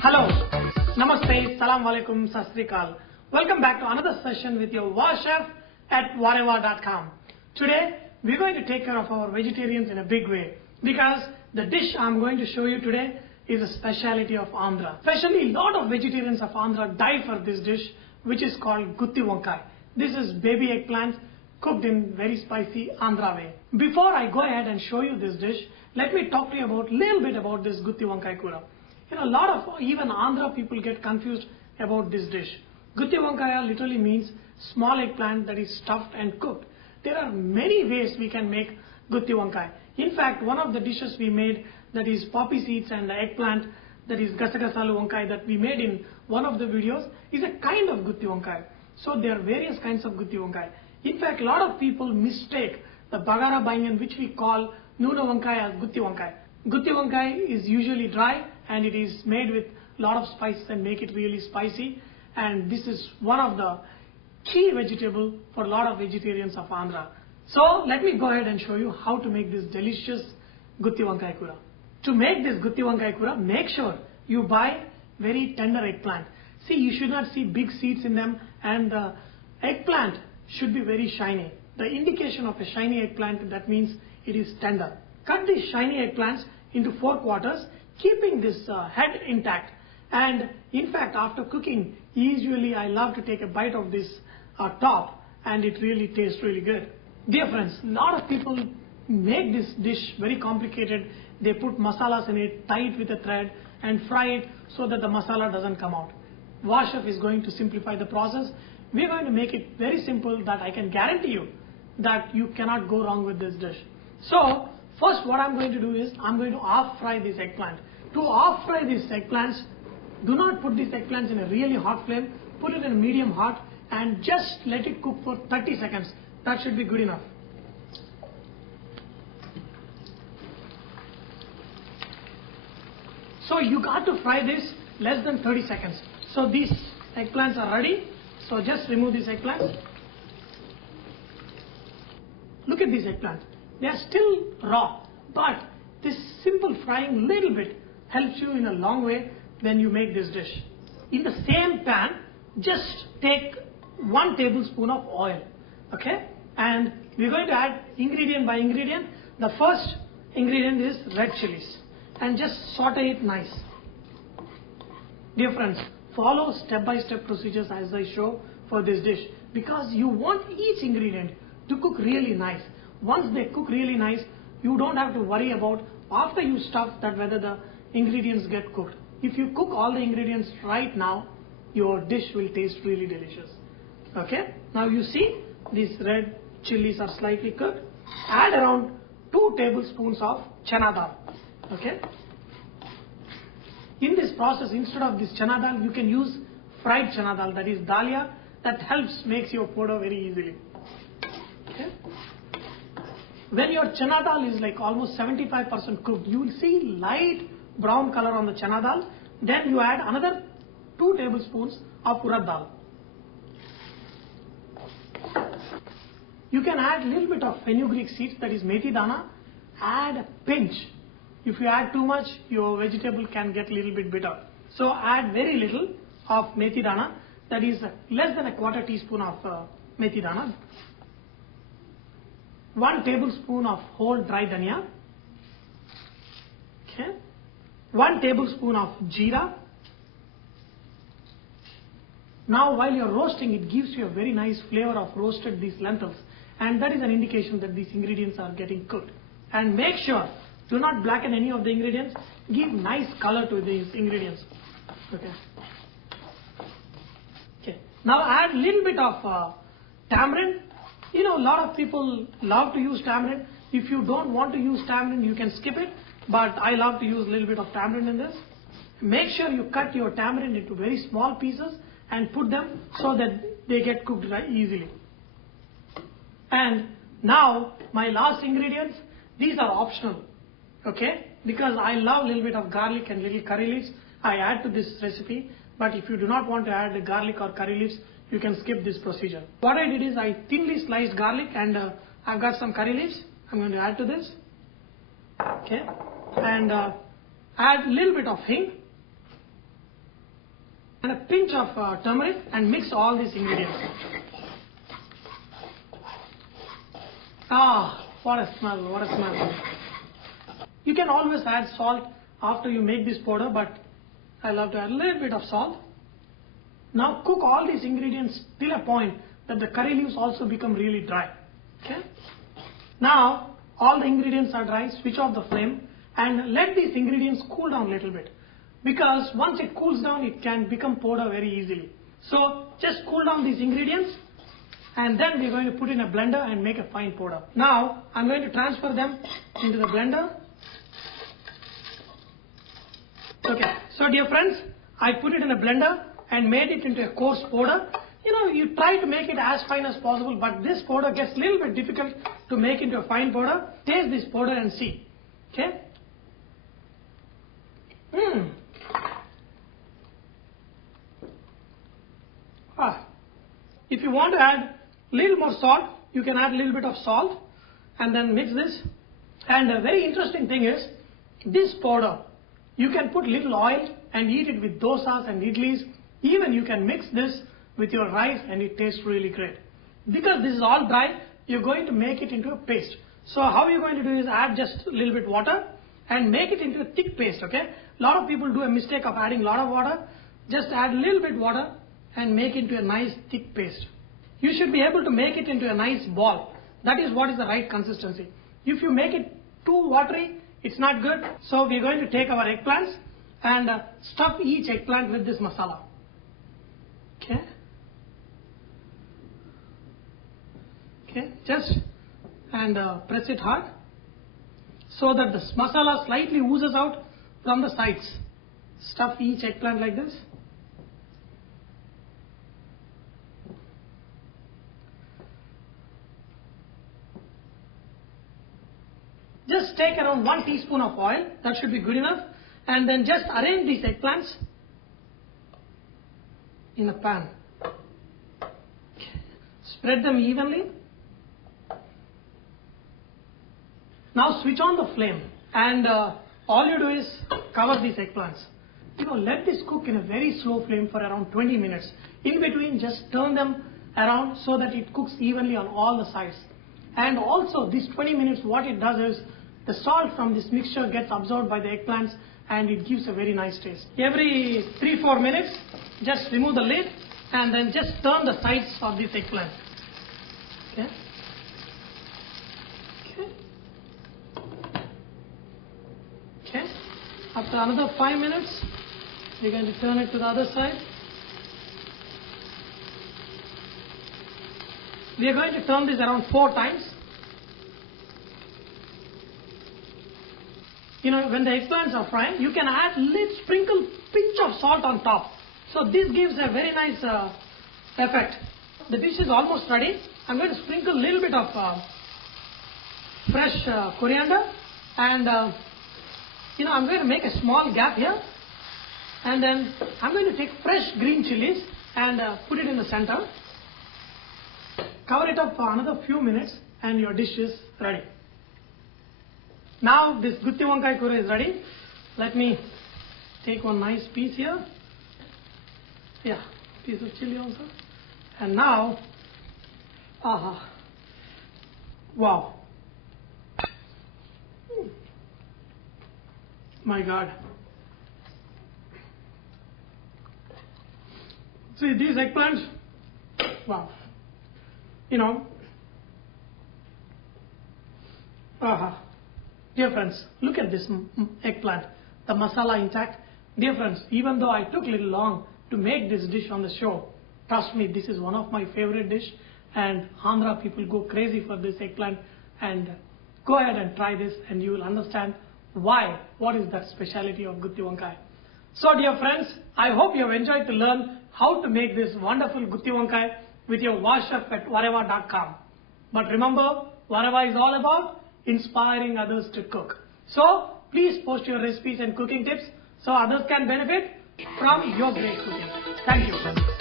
Hello, Namaste, Salam Alaikum, Sat Sri Akal. Welcome back to another session with your Vahchef at VahRehVah.com. Today, we're going to take care of our vegetarians in a big way because the dish I'm going to show you today is a speciality of Andhra. Especially a lot of vegetarians of Andhra die for this dish, which is called Gutti Vankaaya. This is baby eggplant cooked in very spicy Andhra way. Before I go ahead and show you this dish, let me talk to you about little bit about this Gutti Vankaya Kura. A lot of even Andhra people get confused about this dish. Gutti Vankaya literally means small eggplant that is stuffed and cooked. There are many ways we can make Gutti Vankaya. In fact, one of the dishes we made that is poppy seeds and the eggplant that is Gasagasalu Vankaya that we made in one of the videos is a kind of Gutti Vankaya. So there are various kinds of Gutti Vankaya. In fact, a lot of people mistake the Bagara Baingan, which we call Nuna Vankaya, as Gutti Vankaya. Gutti Vankaya is usually dry and it is made with a lot of spices and make it really spicy. And this is one of the key vegetable for a lot of vegetarians of Andhra. So let me go ahead and show you how to make this delicious Gutti Vankaya Kura. To make this Gutti Vankaya Kura, make sure you buy very tender eggplant. See, you should not see big seeds in them, and the eggplant should be very shiny. The indication of a shiny eggplant, that means it is tender. Cut these shiny eggplants into 4 quarters, keeping this head intact. And in fact, after cooking, usually I love to take a bite of this top, and it really tastes really good. Dear friends, a lot of people make this dish very complicated. They put masalas in it, tie it with a thread and fry it so that the masala doesn't come out. Vahchef is going to simplify the process. We're going to make it very simple that I can guarantee you that you cannot go wrong with this dish. So first what I'm going to do is I'm going to half fry this eggplant. To half fry these eggplants, do not put these eggplants in a really hot flame. Put it in a medium hot and just let it cook for 30 seconds. That should be good enough. So you got to fry this less than 30 seconds. So these eggplants are ready. So just remove these eggplants. Look at these eggplants. They are still raw, but this simple frying little bit helps you in a long way when you make this dish. In the same pan, just take 1 tablespoon of oil. Okay? And we're going to add ingredient by ingredient. The first ingredient is red chilies. And just saute it nice. Dear friends, follow step-by-step procedures as I show for this dish, because you want each ingredient to cook really nice. Once they cook really nice, you don't have to worry about after you stuff that whether the ingredients get cooked. If you cook all the ingredients right now, your dish will taste really delicious. Okay? Now you see these red chilies are slightly cooked. Add around 2 tablespoons of channa dal. Okay? In this process, instead of this channa dal, you can use fried channa dal, that is dalia, that helps makes your poda very easily. Okay? When your channa dal is like almost 75% cooked, you will see light brown color on the channa dal. Then you add another 2 tablespoons of urad dal. You can add a little bit of fenugreek seeds, that is methi dana. Add a pinch. If you add too much, your vegetable can get a little bit bitter. So add very little of methi dana, that is less than a 1/4 teaspoon of methi dana. 1 tablespoon of whole dry dhania. Okay. 1 tablespoon of jeera. Now while you are roasting, it gives you a very nice flavor of roasted these lentils, and that is an indication that these ingredients are getting cooked. And make sure, do not blacken any of the ingredients. Give nice color to these ingredients. Okay. Okay. Now add little bit of tamarind. You know, a lot of people love to use tamarind. If you don't want to use tamarind, you can skip it. But I love to use a little bit of tamarind in this. Make sure you cut your tamarind into very small pieces and put them so that they get cooked easily. And now my last ingredients, these are optional. Okay? Because I love a little bit of garlic and little curry leaves, I add to this recipe. But if you do not want to add the garlic or curry leaves, you can skip this procedure. What I did is I thinly sliced garlic and I've got some curry leaves. I'm going to add to this. Okay, and add a little bit of hing and a pinch of turmeric and mix all these ingredients. Ah, what a smell, what a smell. You can always add salt after you make this powder, but I love to add a little bit of salt. Now cook all these ingredients till a point that the curry leaves also become really dry. Okay. Now all the ingredients are dry, switch off the flame and let these ingredients cool down a little bit. Because once it cools down, it can become powder very easily. So just cool down these ingredients and then we're going to put in a blender and make a fine powder. Now I'm going to transfer them into the blender. Okay, so dear friends, I put it in a blender and made it into a coarse powder. You try to make it as fine as possible, but this powder gets a little bit difficult to make into a fine powder. Taste this powder and see. Okay. If you want to add a little more salt, you can add a little bit of salt and then mix this. And a very interesting thing is, this powder, you can put little oil and eat it with dosas and idlis. Even you can mix this with your rice and it tastes really great. Because this is all dry, you're going to make it into a paste. So how you're going to do is add just a little bit water and make it into a thick paste. Okay. A lot of people do a mistake of adding a lot of water. Just add a little bit water and make it into a nice thick paste. You should be able to make it into a nice ball. That is what is the right consistency. If you make it too watery, it's not good. So we're going to take our eggplants and stuff each eggplant with this masala. Okay. Okay, just and press it hard so that the masala slightly oozes out from the sides. Stuff each eggplant like this. Just take around 1 teaspoon of oil, that should be good enough, and then just arrange these eggplants in a pan. Spread them evenly. Now switch on the flame and all you do is cover these eggplants. Let this cook in a very slow flame for around 20 minutes. In between, just turn them around so that it cooks evenly on all the sides. And also these 20 minutes, what it does is the salt from this mixture gets absorbed by the eggplants and it gives a very nice taste. Every 3-4 minutes, just remove the lid and then just turn the sides of this eggplant. Okay. Okay. Okay. After another 5 minutes, we're going to turn it to the other side. We are going to turn this around 4 times. When the eggplants are frying, you can add sprinkle pinch of salt on top. So this gives a very nice effect. The dish is almost ready. I'm going to sprinkle a little bit of fresh coriander and I'm going to make a small gap here and then I'm going to take fresh green chilies and put it in the center. Cover it up for another few minutes and your dish is ready. Now this Gutti Vankaya Kura is ready. Let me take one nice piece here. Yeah, piece of chili also. And now, wow. My God. See these eggplants, wow. Dear friends, look at this eggplant, the masala intact. Dear friends, even though I took a little long to make this dish on the show, trust me, this is one of my favorite dish and Andhra people go crazy for this eggplant, and go ahead and try this and you will understand what is that speciality of Gutti Vankaya. So dear friends, I hope you have enjoyed to learn how to make this wonderful Gutti Vankaya with your Vahchef at VahRehVah.com. But remember, VahRehVah is all about inspiring others to cook. So please post your recipes and cooking tips so others can benefit from your great cooking. Thank you.